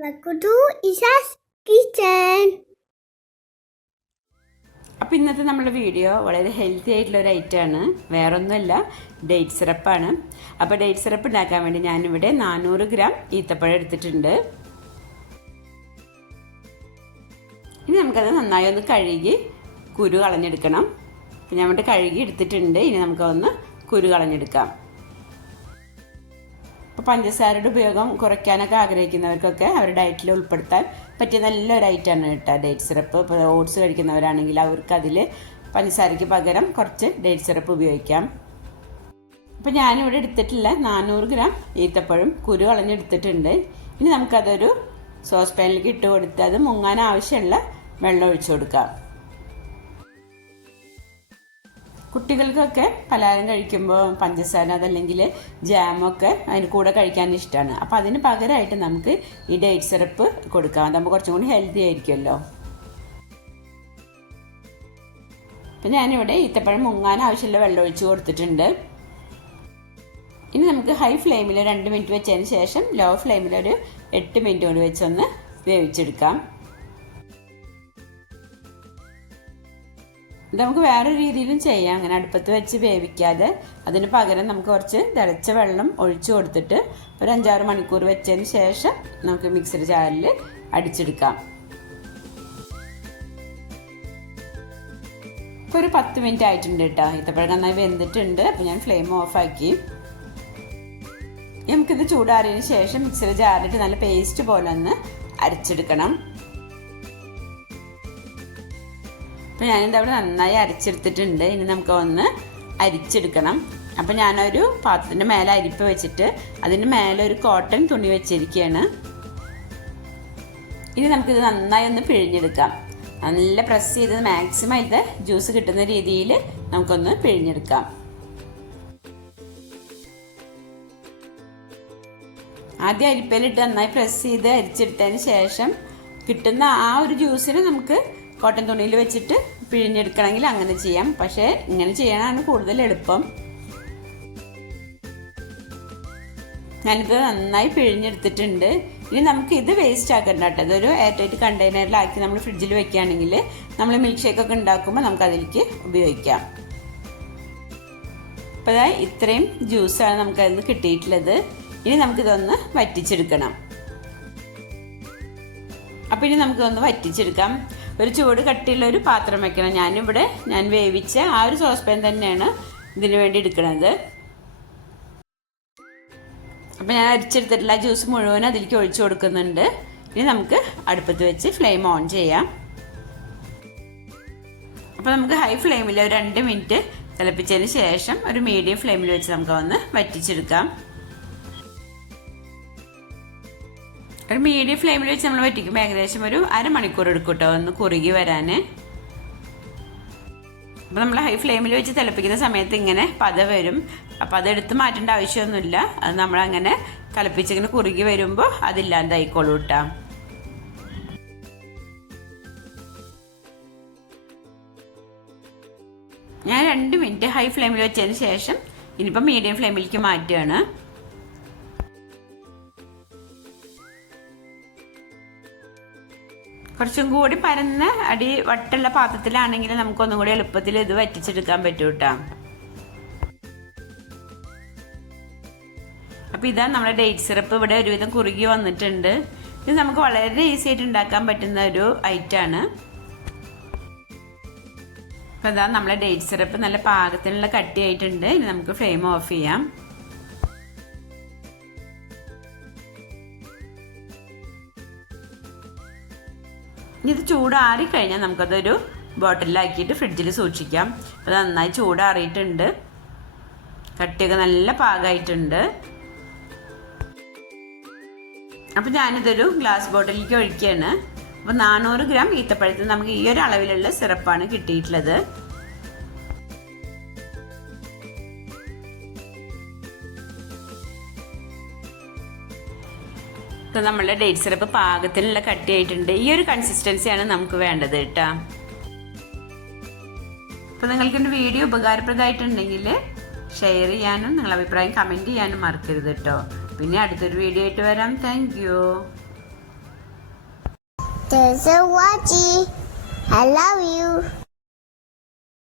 Welcome to Isha's Kitchen. അപ്പോൾ ഇന്നത്തെ നമ്മുടെ വീഡിയോ വളരെ ഹെൽത്തി ആയിട്ടുള്ള ഒരു ഐറ്റമാണ്. വേറൊന്നുമല്ല, ഡേറ്റ് സിറപ്പാണ്. അപ്പോൾ ഡേറ്റ് സിറപ്പ് ഉണ്ടാക്കാൻ വേണ്ടി ഞാനിവിടെ 400 ഗ്രാം ഈത്തപ്പഴം എടുത്തിട്ടുണ്ട്. ഇനി നമുക്കത് നന്നായി ഒന്ന് കഴുകി കുരു കളഞ്ഞെടുക്കണം. അപ്പോൾ ഞാൻ ഇവിടെ കഴുകി എടുത്തിട്ടുണ്ട്. ഇനി നമുക്കതൊന്ന് കുരു കളഞ്ഞെടുക്കാം. അപ്പോൾ പഞ്ചസാരയുടെ ഉപയോഗം കുറയ്ക്കാനൊക്കെ ആഗ്രഹിക്കുന്നവർക്കൊക്കെ അവരുടെ ഡയറ്റിൽ ഉൾപ്പെടുത്താൻ പറ്റിയ നല്ലൊരു ഐറ്റമാണ് കേട്ടോ ഡേറ്റ് സിറപ്പ്. ഇപ്പോൾ ഓട്സ് കഴിക്കുന്നവരാണെങ്കിൽ അവർക്ക് അതിൽ പഞ്ചസാരയ്ക്ക് പകരം കുറച്ച് ഡേറ്റ് സിറപ്പ് ഉപയോഗിക്കാം. അപ്പോൾ ഞാനിവിടെ എടുത്തിട്ടില്ല 400 ഗ്രാം ഈത്തപ്പഴം കുരു കളഞ്ഞെടുത്തിട്ടുണ്ട്. ഇനി നമുക്കതൊരു സോസ് പാനിലേക്ക് ഇട്ട് കൊടുത്ത് അത് മുങ്ങാൻ ആവശ്യമുള്ള വെള്ളം ഒഴിച്ചു കൊടുക്കാം. കുട്ടികൾക്കൊക്കെ പലഹാരം കഴിക്കുമ്പോൾ പഞ്ചസാര അതല്ലെങ്കിൽ ജാമൊക്കെ അതിന് കൂടെ കഴിക്കാൻ ഇഷ്ടമാണ്. അപ്പോൾ അതിന് പകരമായിട്ട് നമുക്ക് ഈ ഡേറ്റ് സിറപ്പ് കൊടുക്കാം. അതാകുമ്പോൾ കുറച്ചും കൂടി ഹെൽത്തി ആയിരിക്കുമല്ലോ. അപ്പം ഞാനിവിടെ ഈത്തപ്പഴം മുങ്ങാൻ ആവശ്യമുള്ള വെള്ളം ഒഴിച്ച് കൊടുത്തിട്ടുണ്ട്. ഇനി നമുക്ക് ഹൈ ഫ്ലെയിമിൽ 2 മിനിറ്റ് വെച്ചതിന് ശേഷം ലോ ഫ്ലെയിമിൽ ഒരു 8 മിനിറ്റ് കൊണ്ട് വെച്ചൊന്ന് വേവിച്ചെടുക്കാം. ഇത് നമുക്ക് വേറെ രീതിയിലും ചെയ്യാം. അങ്ങനെ അടുപ്പത്ത് വെച്ച് വേവിക്കാതെ അതിന് പകരം നമുക്ക് കുറച്ച് തിളച്ച വെള്ളം ഒഴിച്ചു കൊടുത്തിട്ട് ഒരു 5-6 മണിക്കൂർ വെച്ചതിന് ശേഷം നമുക്ക് മിക്സർ ജാറിൽ അടിച്ചെടുക്കാം. ഇപ്പോൾ ഒരു 10 മിനിറ്റ് ആയിട്ടുണ്ട് കേട്ടോ. ഈത്തപ്പഴം നന്നായി വെന്തിട്ടുണ്ട്. അപ്പോൾ ഞാൻ ഫ്ലെയിം ഓഫാക്കി. നമുക്കിത് ചൂടാറിയതിന് ശേഷം മിക്സർ ജാറിലിട്ട് നല്ല പേസ്റ്റ് പോലെ ഒന്ന് അരച്ചെടുക്കണം. അപ്പോൾ ഞാനിത് അവിടെ നന്നായി അരച്ചെടുത്തിട്ടുണ്ട്. ഇനി നമുക്ക് ഒന്ന് അരിച്ചെടുക്കണം. അപ്പോൾ ഞാനൊരു പാത്രത്തിൻ്റെ മേലെ അരിപ്പ് വെച്ചിട്ട് അതിൻ്റെ മേലെ ഒരു കോട്ടൺ തുണി വെച്ചിരിക്കുകയാണ്. ഇനി നമുക്കിത് നന്നായി ഒന്ന് പിഴിഞ്ഞെടുക്കാം. നല്ല പ്രസ് ചെയ്ത് മാക്സിമം ഇത് ജ്യൂസ് കിട്ടുന്ന രീതിയിൽ നമുക്കൊന്ന് പിഴിഞ്ഞെടുക്കാം. ആദ്യം അരിപ്പയിലിട്ട് നന്നായി പ്രസ് ചെയ്ത് അരിച്ചെടുത്തതിന് ശേഷം കിട്ടുന്ന ആ ഒരു ജ്യൂസിന് നമുക്ക് കോട്ടൺ തുണിയിൽ വെച്ചിട്ട് പിഴിഞ്ഞെടുക്കണമെങ്കിൽ അങ്ങനെ ചെയ്യാം. പക്ഷേ ഇങ്ങനെ ചെയ്യാനാണ് കൂടുതൽ എളുപ്പം. ഞാനിത് നന്നായി പിഴിഞ്ഞെടുത്തിട്ടുണ്ട്. ഇനി നമുക്ക് ഇത് വേസ്റ്റ് ആക്കണ്ട കേട്ടോ. ഇതൊരു എയർടൈറ്റ് കണ്ടെയ്നറിലാക്കി നമ്മൾ ഫ്രിഡ്ജിൽ വെക്കുകയാണെങ്കിൽ നമ്മൾ മിൽക്ക് ഷേക്കൊക്കെ ഉണ്ടാക്കുമ്പോൾ നമുക്ക് അതിലേക്ക് ഉപയോഗിക്കാം. അപ്പോൾ ഇത്രയും ജ്യൂസാണ് നമുക്കതിൽ കിട്ടിയിട്ടുള്ളത്. ഇനി നമുക്കിതൊന്ന് വറ്റിച്ചെടുക്കണം. അപ്പോൾ ഇനി നമുക്കൊന്ന് വറ്റിച്ചെടുക്കാം. ഒരു ചൂട് കട്ടിയുള്ള ഒരു പാത്രം വെക്കണം. ഞാൻ വേവിച്ച ആ ഒരു സോസ് പാൻ തന്നെയാണ് ഇതിന് വേണ്ടി എടുക്കുന്നത്. അപ്പോൾ ഞാൻ അരിച്ചെടുത്തിട്ടുള്ള ജ്യൂസ് മുഴുവൻ അതിലേക്ക് ഒഴിച്ചു കൊടുക്കുന്നുണ്ട്. ഇനി നമുക്ക് അടുപ്പത്ത് വെച്ച് ഫ്ലെയിം ഓൺ ചെയ്യാം. അപ്പോൾ നമുക്ക് ഹൈ ഫ്ലെയിമിൽ ഒരു 2 മിനിറ്റ് തിളപ്പിച്ചതിന് ശേഷം ഒരു മീഡിയം ഫ്ലെയിമിൽ വെച്ച് നമുക്ക് ഒന്ന് വറ്റിച്ചെടുക്കാം. ഒരു മീഡിയം ഫ്ലെയിമിൽ വെച്ച് നമ്മൾ വറ്റിക്കുമ്പോൾ ഏകദേശം ഒരു അരമണിക്കൂർ എടുക്കും കേട്ടോ ഒന്ന് കുറുകി വരാൻ. അപ്പോൾ നമ്മൾ ഹൈ ഫ്ലെയിമിൽ വെച്ച് തിളപ്പിക്കുന്ന സമയത്ത് ഇങ്ങനെ പത വരും. അപ്പോൾ അതെടുത്ത് മാറ്റേണ്ട ആവശ്യമൊന്നുമില്ല. അത് നമ്മളങ്ങനെ തിളപ്പിച്ചിങ്ങനെ കുറുകി വരുമ്പോൾ അതില്ലാണ്ടായിക്കോളൂ കേട്ടോ. ഞാൻ 2 മിനിറ്റ് ഹൈ ഫ്ലെയിമിൽ വെച്ചതിന് ശേഷം ഇനിയിപ്പോൾ മീഡിയം ഫ്ലെയിമിലേക്ക് മാറ്റുകയാണ്. കുറച്ചും കൂടി പരന്ന അടി വട്ടുള്ള പാത്രത്തിലാണെങ്കിൽ നമുക്കൊന്നും കൂടി എളുപ്പത്തിൽ ഇത് വറ്റിച്ചെടുക്കാൻ പറ്റും കേട്ടോ. അപ്പോൾ ഇതാ നമ്മുടെ ഡേറ്റ് സിറപ്പ് ഇവിടെ ഒരുവിധം കുറുകി വന്നിട്ടുണ്ട്. ഇത് നമുക്ക് വളരെ ഈസി ആയിട്ട് ഉണ്ടാക്കാൻ പറ്റുന്ന ഒരു ഐറ്റമാണ്. അപ്പോൾ ഇതാ നമ്മളെ ഡേറ്റ് സിറപ്പ് നല്ല പാകത്തിനുള്ള കട്ടിയായിട്ടുണ്ട്. ഇനി നമുക്ക് ഫ്ലെയിം ഓഫ് ചെയ്യാം. ഇത് ചൂടാറിക്കഴിഞ്ഞാൽ നമുക്കതൊരു ബോട്ടിലാക്കിയിട്ട് ഫ്രിഡ്ജിൽ സൂക്ഷിക്കാം. അത് നന്നായി ചൂടാറിയിട്ടുണ്ട്. കട്ടിയൊക്കെ നല്ല പാകമായിട്ടുണ്ട്. അപ്പോൾ ഞാനിതൊരു ഗ്ലാസ് ബോട്ടിലേക്ക് ഒഴിക്കുകയാണ്. അപ്പോൾ 400 ഗ്രാം ഈത്തപ്പഴത്തിൽ നമുക്ക് ഈ ഒരു അളവിലുള്ള സിറപ്പാണ് കിട്ടിയിട്ടുള്ളത്. അപ്പോൾ നമ്മളുടെ ഡേറ്റ് സിറപ്പ് പാകത്തിനുള്ള കട്ടിയായിട്ടുണ്ട്. ഈ ഒരു കൺസിസ്റ്റൻസിയാണ് നമുക്ക് വേണ്ടത് കേട്ടോ. അപ്പോൾ നിങ്ങൾക്ക് എൻ്റെ വീഡിയോ ഉപകാരപ്രദമായിട്ടുണ്ടെങ്കിൽ ഷെയർ ചെയ്യാനും നിങ്ങളുടെ അഭിപ്രായം കമൻറ്റ് ചെയ്യാനും മറക്കരുത് കേട്ടോ. പിന്നെ അടുത്തൊരു വീഡിയോ ആയിട്ട് വരാം. Thank you. Thanks for watching. I love you.